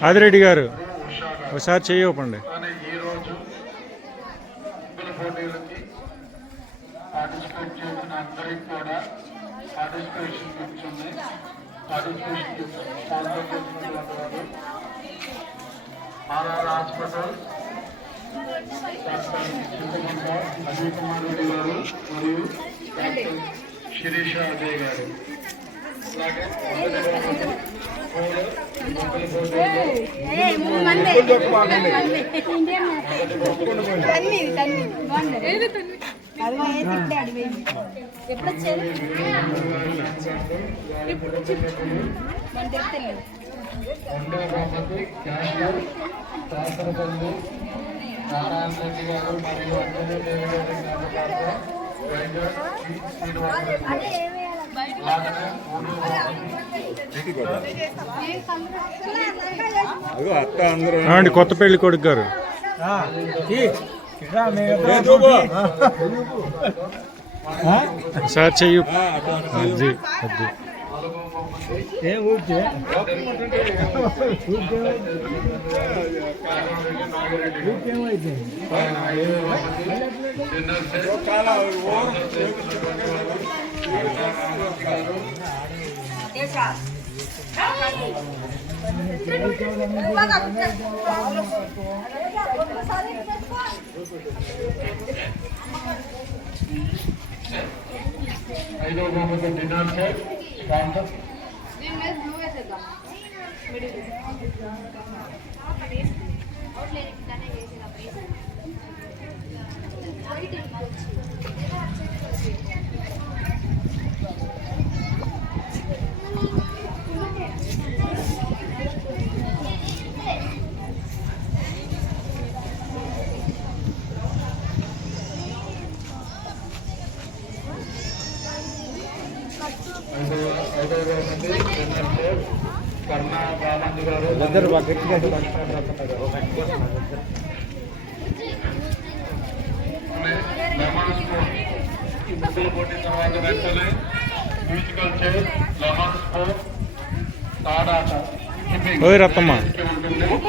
ఆదిరెడ్డి గారు ఒకసారి చేయవపండి కానీ హాస్పిటల్ అజయ్ కుమార్ రెడ్డి గారు మరియు డాక్టర్ శిరీష అజయ్ గారు. అలాగే మొదటి బహుమతి కోడ ముగ్గుల క్యాషియర్ శాస్త్రపల్లి నారాయణ రెడ్డి గారు మరియు అంజనీ దేవి గారి జ్ఞాపకార్థం శ్రీనివాస ఏమండి కొత్త పెళ్ళి కొడుకు గారు? ఒకసారి చెయ్యు. అది రామమూర్తి ఐదవ బహుమతి డిన్నర్ సెట్ కర్ణా బాలాజీ గారు ఇద్దరు బాగా గట్టిగా లెమన్ స్పూన్ ఈ ముగ్గుల పోటీ తర్వాత వెంటనే మ్యూజికల్ చైర్ లెమన్ స్పూన్ తాడాట ఓయ్ రత్తమ్మ.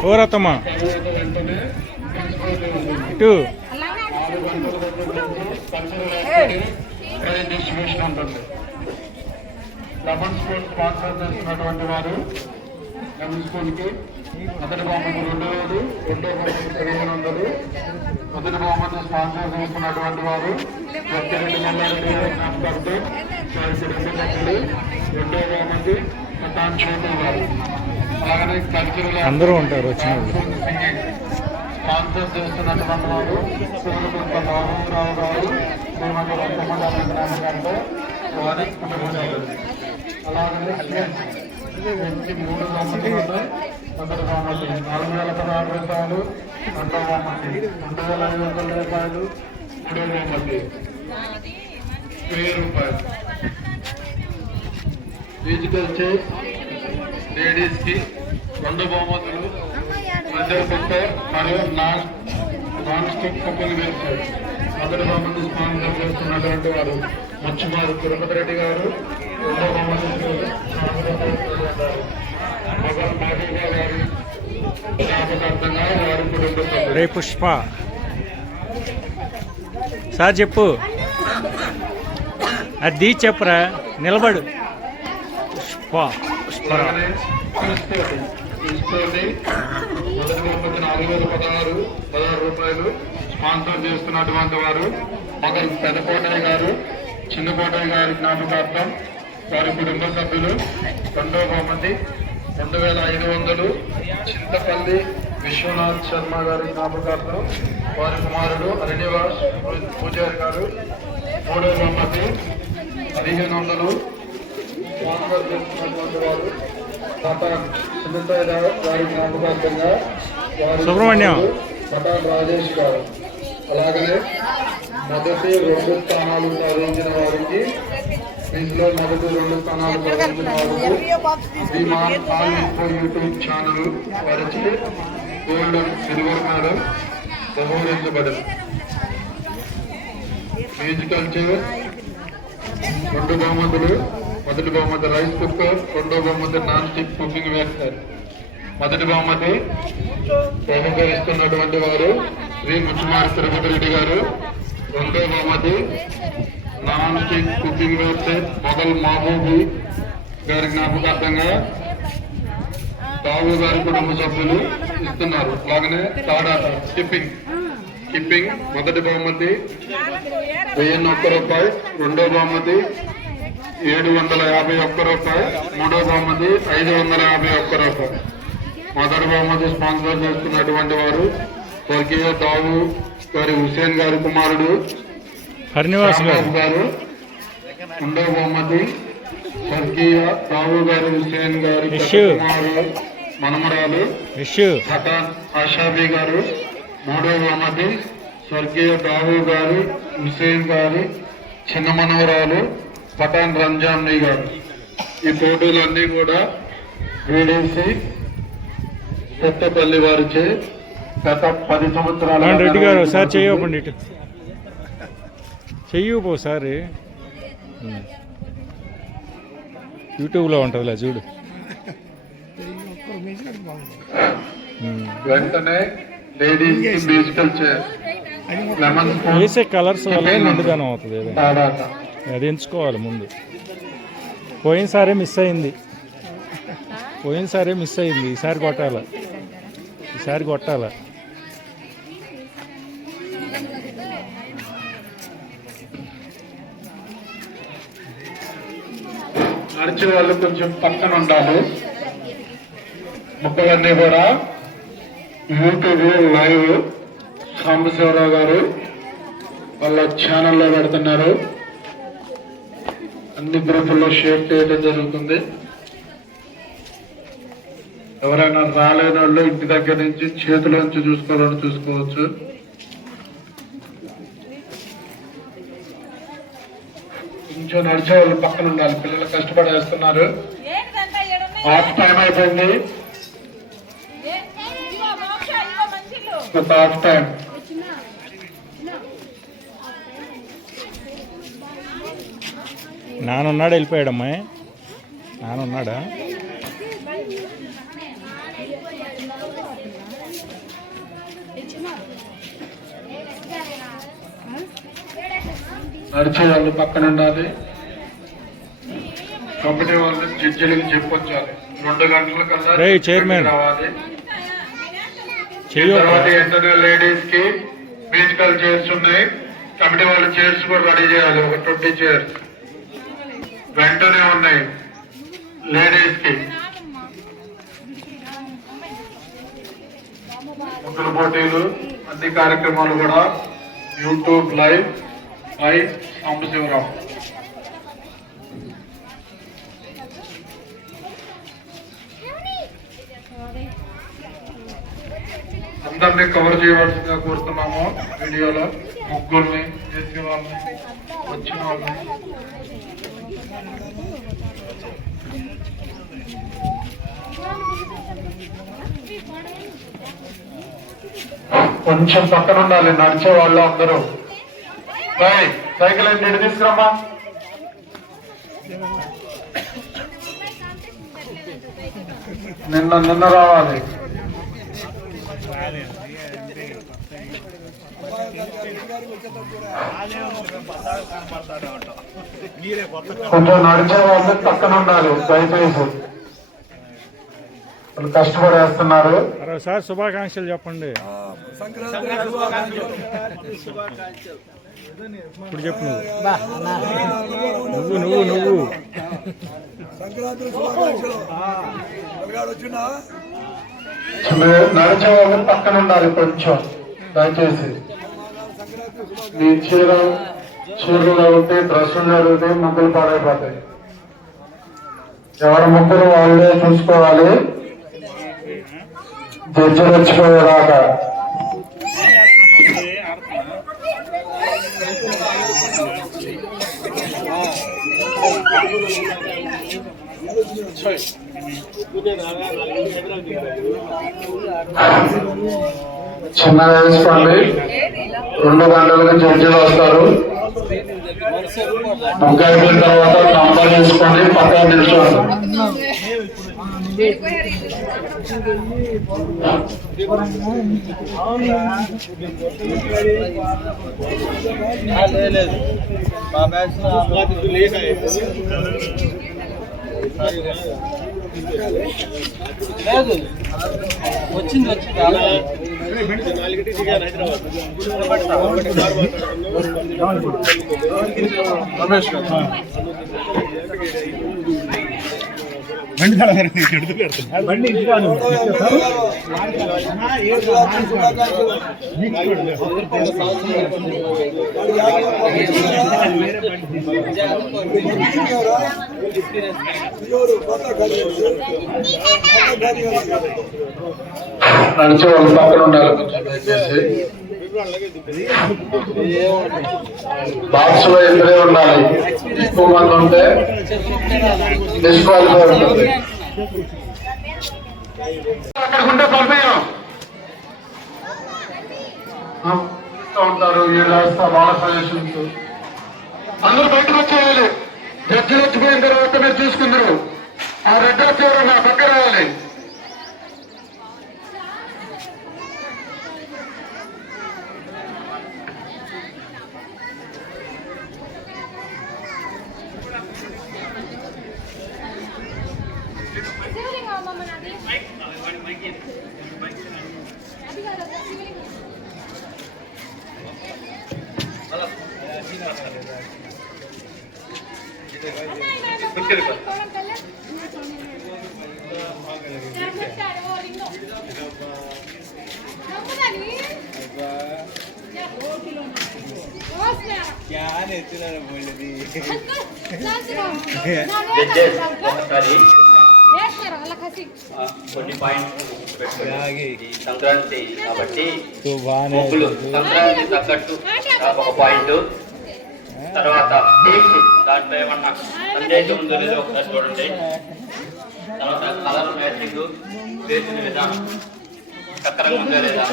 ఓ రత్తమ్మ ఇటు డిస్ట్రిబ్యూషన్ ఉంటుంది లెమన్ స్కూల్ స్పాన్సర్ చేస్తున్నటువంటి వారు లెమన్ స్కూల్కి మొదటి బహుమతి రెండు వేలు రెండో బహుమతి పదిహేను వందలు మొదటి బహుమతి స్పాన్సర్ చేస్తున్నటువంటి వారు మల్లారెడ్డి గారి రెండు గంటలు రెండో బహుమతి పటాన్ చోటు గారు అలాగనే కల్చరల్ అందరూ ఉంటారు వచ్చిన స్పాన్సర్ చేస్తున్నటువంటి వారు సూర్యకుంట బాబురావు గారు శ్రీమతి రత్తమ్మ గారి జ్ఞాపకార్థం వారి మూడు నాలుగు వేల పదహారు రూపాయలు రెండవ బహుమతి రెండు వేల ఐదు వందల రూపాయలు మూడవ బహుమతి వెయ్యి రూపాయలు మ్యూజికల్ చైర్ లేడీస్కి రెండు బహుమతులు మధ్య మరియు నాన్ నాన్ స్టిక్ కుక్కర్ వేస్తారు మొదటి బహుమతి స్పాన్సర్ చేస్తున్నటువంటి వారు మచ్చుమారు తిరుపతి రెడ్డి గారు రే పుష్ప. సార్ చెప్పు. అది చెప్పరా నిలబడు. పుష్ప పుష్పరా తీసుకోండి మొదటి బహుమతి నాలుగు వేల పదహారు పదహారు రూపాయలు స్పాన్సర్ చేస్తున్నటువంటి వారు ఒకరు పెద్ద కోటయ్య గారు చిన్న కోటయ్య గారి జ్ఞాపకార్థం వారి కుటుంబ సభ్యులు రెండవ బహుమతి రెండు వేల ఐదు వందలు చింతపల్లి విశ్వనాథ్ శర్మ గారి జ్ఞాపకార్థం వారి కుమారుడు అరణ్యవాస్ పూజారి గారు మూడవ బహుమతి పదిహేను వందలు వారు పటాన్ వారి జ్ఞాపకార్థంగా సుబ్రహ్మణ్యం. పటాన్ రాజేష్ గారు అలాగనే మొదటి రెండు స్థానాలు సాధించిన వారికి ఇంట్లో మొదటి రెండు స్థానాలు Shriman all info YouTube channel వారికి గోల్డ్ సిల్వర్ మెడల్ బహుమతించబడింది మ్యూజికల్ చైర్ రెండు బహుమతులు మొదటి బహుమతి రైస్ కుక్కర్ రెండో బహుమతి నాన్ స్టిక్ కుకింగ్ వేస్తారు మొదటి బహుమతి బహుకరిస్తున్నటువంటి వారు శ్రీ ముచ్చుమారి తిరుపతి రెడ్డి గారు. రెండో బహుమతి నాన్ స్టిక్ కుకింగ్ వేస్తే మొదల్ మహబూబి గారి జ్ఞాపకార్థంగా బాబు గారి కుటుంబ సభ్యులు ఇస్తున్నారు. అలాగనే తాడా స్కిప్పింగ్ కిప్పింగ్ మొదటి బహుమతి వెయ్యి ఒక్క రూపాయి రెండో బహుమతి ఏడు వందల యాభై ఒక్క రూపాయి మూడో బహుమతి ఐదు వందల యాభై ఒక్క రూపాయి. మొదటి బహుమతి స్పాన్సర్ చేస్తున్నటువంటి వారు స్వర్గీయ దావు గారి హుసేన్ గారి కుమారుడు హరినివాస్ గారు. రెండో బహుమతి స్వర్గీయ దావు గారి హుసేన్ గారి మనమరాలు పఠాన్ ఆషాబీ గారు మూడో బహుమతి స్వర్గీయ దావు గారు హుసేన్ గారి చిన్న మనవరాలు పఠాన్ రంజాన్ గారు. ఈ ఫోటోలన్నీ కూడా వీడేసి కొత్తపల్లి వారిచే గత పది సంవత్సరాల రాండి రెడ్డి గారు ఓపెన్ ఇటు. చెయ్యి ఒకసారి ఉమ్. యూట్యూబ్లో ఉంటుందిలే చూడు. వెంటనే లేడీస్ మ్యూజికల్ వేసే కలర్స్ వల్ల నిండుదనం అవుతుంది అది ఎంచుకోవాలి ముందు. పోయినసారే మిస్ అయింది. పోయినసారే మిస్ అయింది. ఈసారి కొట్టాల? ఈసారి కొట్టాల? నడిచే వాళ్ళు కొంచెం పక్కన ఉండాలి. ముక్కలన్నీ కూడా యూట్యూబ్ లైవ్ సాంబశివరావు గారు వాళ్ళ ఛానల్లో పెడుతున్నారు. అన్ని గ్రూపుల్లో షేర్ చేయడం జరుగుతుంది. ఎవరైనా రాలేని వాళ్ళు ఇంటి దగ్గర నుంచి చేతిలోంచి చూసుకోవాలని చూసుకోవచ్చు. కొంచెం నడిచే వాళ్ళు పక్కన ఉండాలి పిల్లలు కష్టపడి వేస్తున్నారు ఏంటిదంతా ఈడున్నాయి? హాఫ్ టైం అయిపోయింది హాఫ్ టైం నానున్నాడు వెళ్ళిపోయాడమ్మాయి నానున్నాడా నడిచే వాళ్ళు పక్కన ఉండాలి. కంపెనీ వాళ్ళు జడ్జిలకు చెప్పొచ్చాలి. రెండు గంటల కల్లా రేయ్, చైర్మన్. రావాలి. తర్వాత వెంటనే లేడీస్కి మ్యూజికల్ చైర్స్ ఉన్నాయి. కమిటీ వాళ్ళు చైర్స్ కూడా రెడీ చేయాలి ఒక ట్వంటీ చైర్స్ వెంటనే ఉన్నాయి లేడీస్కి. ముగ్గులు పోటీలు అన్ని కార్యక్రమాలు కూడా యూట్యూబ్ లైవ్ బై సాంబశివరావు అందరినీ కవర్ చేయవలసిందిగా కోరుతున్నాము. వీడియోలో ముగ్గురిని చేసే వాళ్ళని వచ్చిన వాళ్ళని. కొంచెం పక్కన ఉండాలి నడిచే వాళ్ళు అందరూ. సైకిల్ ఇటు తీసుకురమ్మా. నిన్న నిన్న రావాలి. కొంచెం నడిచే వాళ్ళు పక్కన ఉండాలి దయచేసి. వాళ్ళు కష్టపడేస్తున్నారు. మరోసారి శుభాకాంక్షలు చెప్పండి. ఇప్పుడు చెప్పు నువ్వు. నువ్వు నువ్వు నువ్వు. సంక్రాంతి శుభాకాంక్షలు. పిల్లగాడు వచ్చిండా? నడిచే వాళ్ళు పక్కన ఉండాలి కొంచెం. దయచేసి. మీ చీర చీరలు తగ్గుతాయి డ్రెస్సులు తగ్గుతాయి ముగ్గులు పాడైపోతాయి. ఎవరి ముగ్గురు వాళ్ళే చూసుకోవాలి. జడ్జిలు వచ్చిపోయేదాకా చిన్నగా వేసుకోండి రెండు గంటలకు జడ్జీలు వస్తారు. బుక్ అయిపోయిన తర్వాత నంబర్ వేసుకోండి పక్కన నిల్చోండి. లేదు వచ్చింది వచ్చింది కొత్త కలిసి కొత్త కలిసి నడిచే వాళ్ళు పక్కన ఉండాలి కొంచెం దయచేసి బాక్స్లో ఇద్దరే ఉండాలి మంది ఉంటే డిస్క్వాలిఫై ఉంటుంది ఉంటారు వాళ్ళ సజెషన్స్ అందరూ బయటకు వచ్చేయాలి. జడ్జిలు వచ్చిపోయిన తర్వాత మీరు చూసుకుందరు. ఆ రెడ్ వచ్చేవారు నా పక్క రావాలి. అమ్మమ్మ నాది అది కాదు అది శివలింగం అన్న, ఇలా ఒక కోలం కొన్ని పాయింట్స్ సంక్రాంతి కాబట్టి ముగ్గులు సంక్రాంతి తగ్గట్టు నాకు ఒక పాయింట్. తర్వాత దాంట్లో ఏమన్నా సందేశం ఉందో లేదో ఒకసారి చూడండి. తర్వాత కలర్ మ్యాచింగ్ వేసిన విధానం చక్కరంగా ఉందా లేదా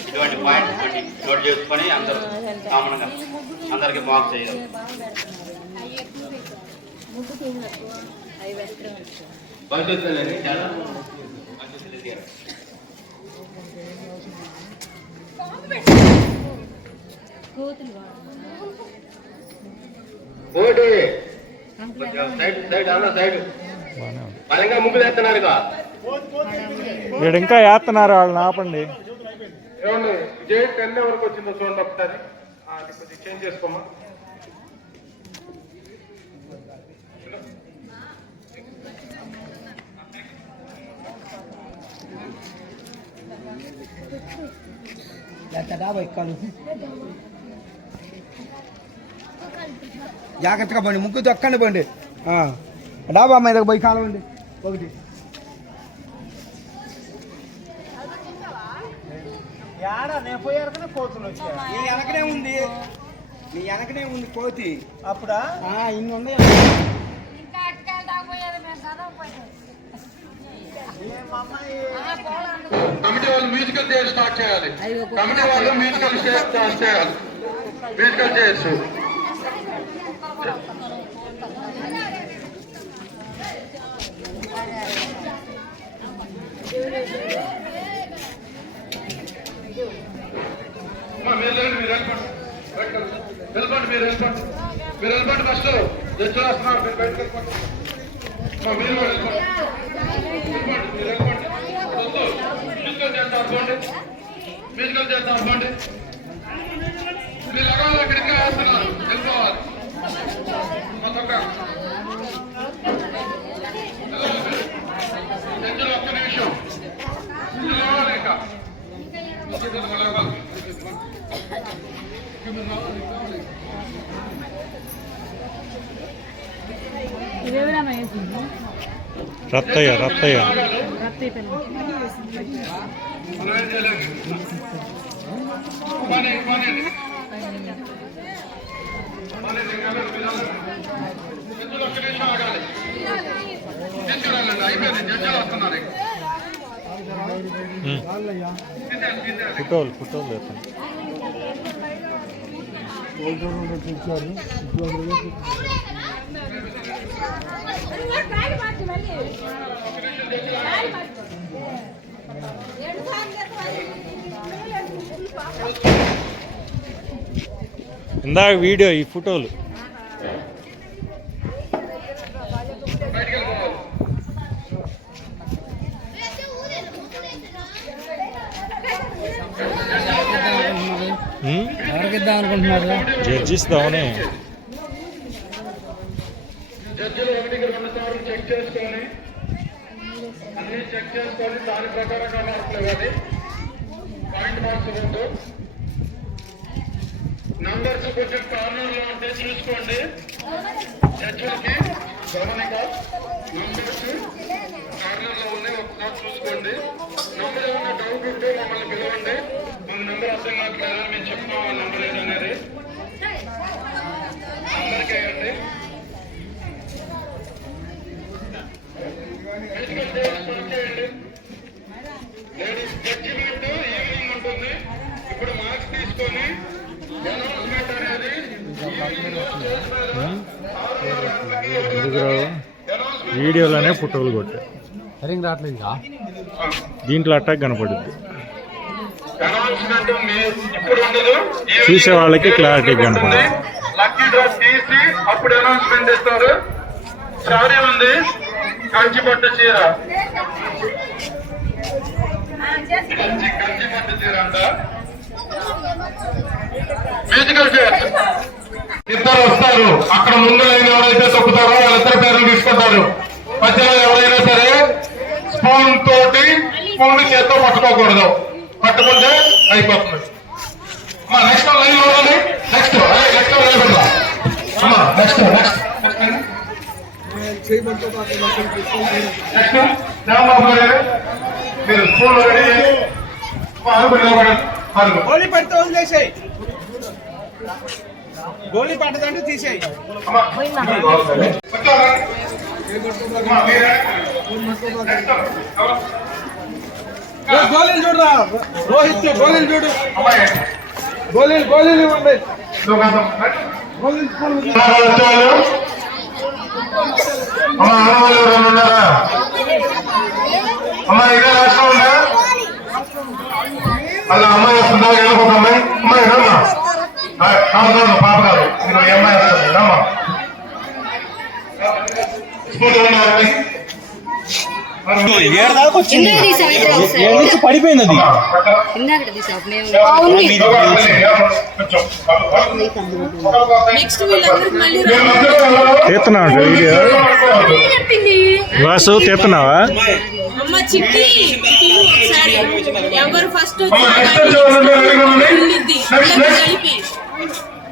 ఇటువంటి పాయింట్స్ కొన్ని నోట్ చేసుకొని అందరూ కామన్గా అందరికి మార్క్ చేయాలి వచ్చేయాలి. చాలా ఓడి కొంచెం సైడ్ సైడ్ అన్న సైడ్. బాగానే ఉంది. బలంగా ముగ్గులు వేస్తున్నారు ఇక. వీడు ఇంకా వేస్తున్నారు వాళ్ళని ఆపండి. ఏమండి విజయ్ టెన్ వరకు వచ్చిందో చూడండి ఒకసారి. చేంజ్ చేసుకోమా? జాగ్రత్తగా బండి ముగ్గు తొక్కండి బండి ఆ. డాబా మీదకి పోయి కాలవండి ఒకటి. నీ వెనకనే ఉంది. నీ వెనకనే ఉంది కోతి. అప్పుడా? ఇన్ని ఉన్నాయి ఇంకా అటకాయలు తాగబోయేది మేము చదవకపోయాం కమిటీ వాళ్ళు మ్యూజికల్ చైర్ స్టార్ట్ చేయాలి. కమిటీ వాళ్ళు మ్యూజికల్ చైర్ స్టార్ట్ చేయాలి. మ్యూజికల్ చైర్స్ మీరు వెళ్ళండి మీరు వెళ్ళిపోండి. మీరు వెళ్ళిపోండి. మీరు వెళ్ళిపోండి ఫస్ట్ జడ్జి వస్తున్నారు మీరు బయటకు వెళ్ళిపోండి. మా మీరు కూడా వెళ్ళిపోండి మీరు వెళ్ళిపోండి వద్దు మ్యూజికల్ చేద్దాం అనుకోండి మ్యూజికల్ చేద్దాం అనుకోండి. మీరు లగాలు వేస్తున్నారు. వెళ్ళిపోవాలి. ఒక్క నిమిషం. రత్తయ్య రత్తయ్య. పని పని జడ్జిలు ఒక్క నిమిషం ఆగాలి తీసుకురండి అయిపోయింది జడ్జిలు వస్తున్నారు ఇంకా. ఫోటోలు ఫోటోలు వేస్తాను అది కూడా కాయలు మార్చి మళ్ళీ కాయలు మార్చి ఇందాక వీడియో ఈ ఫోటోలు. ఎవరికిద్దాం అనుకుంటున్నారు? జడ్జిస్ దావనే జడ్జిలు ఒకటికి రెండు సార్లు చెక్ చేసుకొని అన్ని చెక్ చేసుకొని దాని ప్రకారంగా మార్కులు ఇవ్వాలి పాయింట్ మార్క్స్ ముందు నంబర్స్ కొంచెం కార్నర్లో ఉంటే చూసుకోండి. చర్చలకి గమనిక. నంబర్స్ కార్నర్లో ఉన్నాయి ఒకసారి చూసుకోండి. నంబర్ ఏమైనా డౌట్ ఉంటే మమ్మల్ని పిలవండి. మన నెంబర్ అర్థం కావట్లేదు మేము చెప్తాం ఆ నెంబర్ ఏదనేది అందరికీ అయ్యండి ఫిజికల్ టెస్ట్ స్టార్ట్ చేయండి లేడీస్ జడ్జిమెంట్ ఈవినింగ్ ఉంటుంది ఇప్పుడు మార్క్స్ తీసుకొని అనౌన్స్మెంట్ అనేది ఈవినింగ్ స్టేజ్ మీద ఆరున్నర గంటలకి ఏడు ఎందుకు రావు అనౌన్స్మెంట్ వీడియోలోనే ఫోటోలు కొట్టా. సరిగ్గా రావట్లేదు దీంట్లో అట్టాక్ కనపడుద్ది. చూసే వాళ్ళకి clarity గా ఉంటుంది. లక్కీ డ్రా తీసి అప్పుడు అనౌన్స్మెంట్ ఇస్తారు. సారీ ఉంది. కంచి పట్టు చీర. కంచి కంచి పట్టు చీర అంట. మ్యూజికల్ చైర్ ఇద్దరు వస్తారు. అక్కడ ముందు లైన్ ఎవరైతే తొక్కుతారో వాళ్ళిద్దరు పేర్లు తీసుకుంటారు. మధ్యలో ఎవరైనా సరే స్పూన్ తోటి స్పూన్ చేత్తో పట్టుకోకూడదు. పట్టుకుంటే అయిపోతుంది. అమ్మా నెక్స్ట్ లైన్ చూడండి నెక్స్ట్ నెక్స్ట్ లైన్ అమ్మా next next next Rambabu garu మీరు స్కూల్ రెడీ నిలబడండి అడుగు పడితే వదిలేసాయి. గోళీ పట్టదంటే తీసేయి. గోళీలు చూడరా రోహిత్ గోళీలు చూడు. గోళీలు గోళీలు ఇవ్వండి. నువ్వు ఆడవాళ్ళు ఎవరైనా ఉన్నారా ఇదే రాష్ట్రం ఉందా? అలా అమ్మాయి వస్తుందా? అమ్మాయి అమ్మాయి కాదు కాదు పాప కాదు. అమ్మాయి వస్తుంది రమ్మా. నుంచి పడిపోయింది అది. తీస్తున్నావు వీడియో? వాసు తీస్తున్నావా? ఎవరు ఫస్ట్ కలిపి.